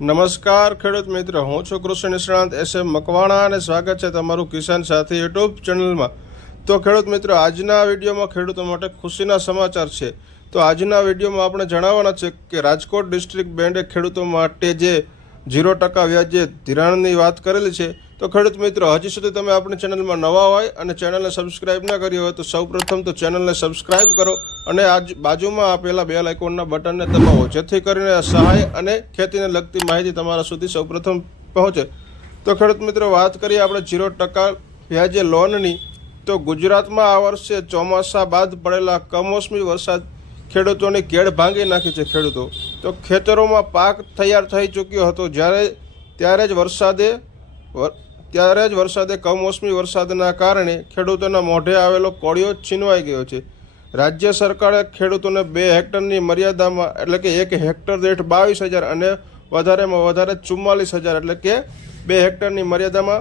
નમસ્કાર ખેડૂત મિત્ર, હું છું કૃષિ નિષ્ણાંત SM મકવાણા અને સ્વાગત છે તમારું કિસાન સાથી યુટ્યુબ ચેનલમાં। તો ખેડૂત મિત્રો, આજના વિડીયોમાં ખેડૂતો માટે ખુશીના સમાચાર છે। તો આજના વિડીયોમાં આપણે જણાવવાના છે કે રાજકોટ ડિસ્ટ્રિક્ટ બેન્કે ખેડૂતો માટે જે 0% વ્યાજે ધિરાણની વાત કરેલી છે। તો ખેડૂત મિત્રો, હજી સુધી તમે આપણી ચેનલમાં નવા હોય અને ચેનલને સબસ્ક્રાઇબ ન કરી હોય તો સૌપ્રથમ તો ચેનલને સબસ્ક્રાઇબ કરો અને આજ બાજુમાં આપેલા બેલ આઇકોનના બટનને દબાવો, જેથી કરીને સહાય અને ખેતીને લગતી માહિતી તમારા સુધી સૌપ્રથમ પહોંચે। તો ખેડૂત મિત્રો, વાત કરીએ આપણે 0% વ્યાજે લોનની। તો ગુજરાતમાં આ વર્ષે ચોમાસા બાદ પડેલા કમોસમી વરસાદ ખેડૂતોની કેળ ભાંગી નાખી છે। ખેડૂતો તો ખેતરોમાં પાક તૈયાર થઈ ચૂક્યો હતો, ત્યારે જ વરસાદે કમોસમી વરસાદના કારણે ખેડૂતોના મોઢે આવેલો કોળિયો છીનવાઈ ગયો છે। રાજ્ય સરકારે ખેડૂતોને 2 હેક્ટરની મર્યાદામાં એટલે કે 1 હેક્ટર દીઠ 22,000 અને વધારેમાં વધારે 44,000 એટલે કે 2 હેક્ટરની મર્યાદામાં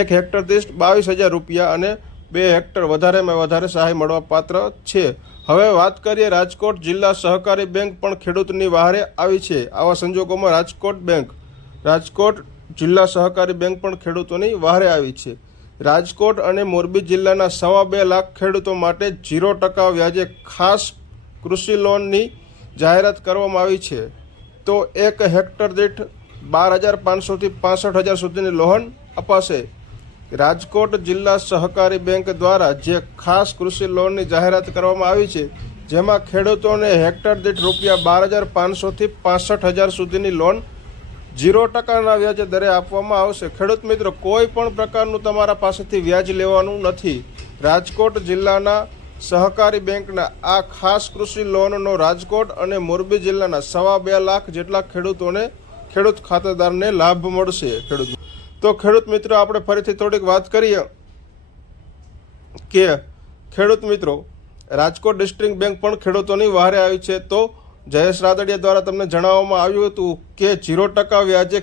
1 હેક્ટર દીઠ 22,000 રૂપિયા અને 2 હેક્ટર વધારેમાં વધારે સહાય મળવા પાત્ર છે। હવે વાત કરીએ, રાજકોટ જિલ્લા સહકારી બેંક પણ ખેડૂતની વહારે આવી છે। આવા સંજોગોમાં રાજકોટ જિલ્લા સહકારી બેંક પણ ખેડૂતોની વહારે આવી છે। રાજકોટ અને મોરબી જિલ્લાના 2.25 લાખ ખેડૂતો માટે 0% વ્યાજે ખાસ કૃષિ લોનની જાહેરાત કરવામાં આવી છે। તો 1 હેક્ટર દીઠ 12,500 થી 65,000 સુધીની લોન અપાશે। રાજકોટ જિલ્લા સહકારી બેંક દ્વારા જે ખાસ કૃષિ લોનની જાહેરાત કરવામાં આવી છે, જેમાં ખેડૂતોને હેક્ટર દીઠ રૂપિયા 12,500 થી 65,000 સુધીની લોન 0%ના વ્યાજે દરે આપવામાં આવશે। ખેડૂત મિત્રો, કોઈ પણ પ્રકારનું તમારા પાસેથી વ્યાજ લેવાનું નથી। રાજકોટ જિલ્લાના સહકારી બેંકના આ ખાસ કૃષિ લોનનો રાજકોટ અને મોરબી જિલ્લાના 2.25 લાખ જેટલા ખેડૂત ખાતેદારને લાભ મળશે। તો ખેડૂત મિત્રો, આપણે ફરીથી થોડીક વાત કરીએ કે ખેડૂત મિત્રો, રાજકોટ ડિસ્ટ્રિક્ટ બેંક પણ ખેડૂતોની વહારે આવી છે। તો જયેશ રાદડિયા દ્વારા તમને જણાવવામાં આવ્યું હતું કે 0% વ્યાજે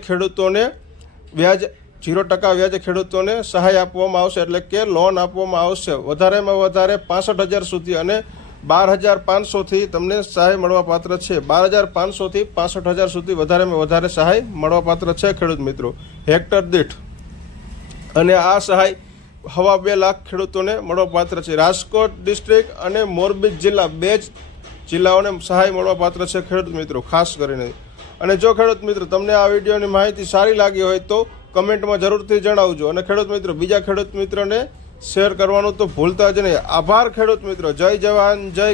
ખેડૂતોને સહાય આપવામાં આવશે, એટલે કે લોન આપવામાં આવશે। વધારેમાં વધારે 65,000 સુધી અને 12,500 થી તમને સહાય મળવા પાત્ર છે। 12,500 થી 65,000 સુધી વધારેમાં વધારે સહાય મળવા પાત્ર છે ખેડૂત મિત્રો, હેક્ટર દીઠ। અને આ સહાય 2.25 લાખ ખેડૂતોને મળવા પાત્ર છે। રાજકોટ ડિસ્ટ્રિક્ટ અને મોરબી જિલ્લા 2 જિલ્લાઓને સહાય મળવા પાત્ર છે ખેડૂત મિત્રો, ખાસ કરીને। અને જો ખેડૂત મિત્રો તમને આ વિડીયોની માહિતી સારી લાગી હોય તો કમેન્ટમાં જરૂરથી જણાવજો અને ખેડૂત મિત્રો બીજા ખેડૂત મિત્રોને શેર કરવાનું તો ભૂલતા જ નહીં। આભાર ખેડૂત મિત્રો, જય જવાન જય